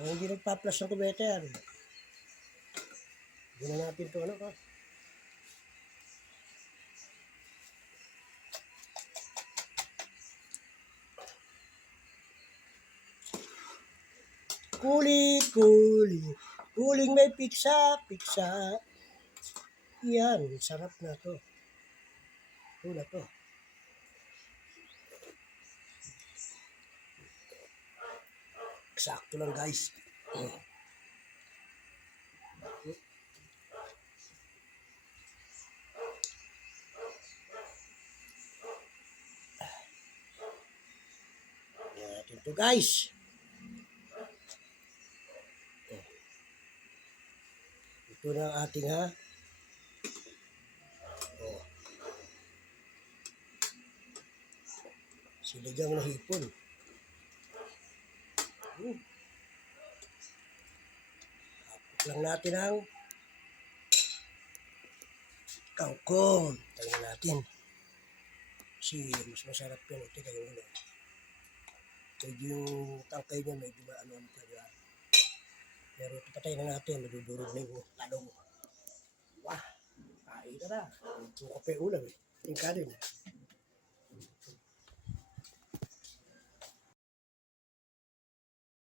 Kung hindi nagpa-flash ng kubeta yan. Hindi na natin ito ano ka. Kulit, kulit. Kuling may piksa, piksa. Yan, sarap na to. Ito na to. Sakto lang guys. Yan natin guys. Ito na ang ating ha. Oh. Siligang na hipon. Hmm. Tapos lang natin ang kangkong. Tingnan natin. Kasi mas masarap yun. Ito kayo ulo. Medyo yung tangkay niya medyo ano-ano pa yan. Pero patay na natin. Madudurog na yung talong. Wah! Kain na na. Ito kape ulam eh. Tingka din.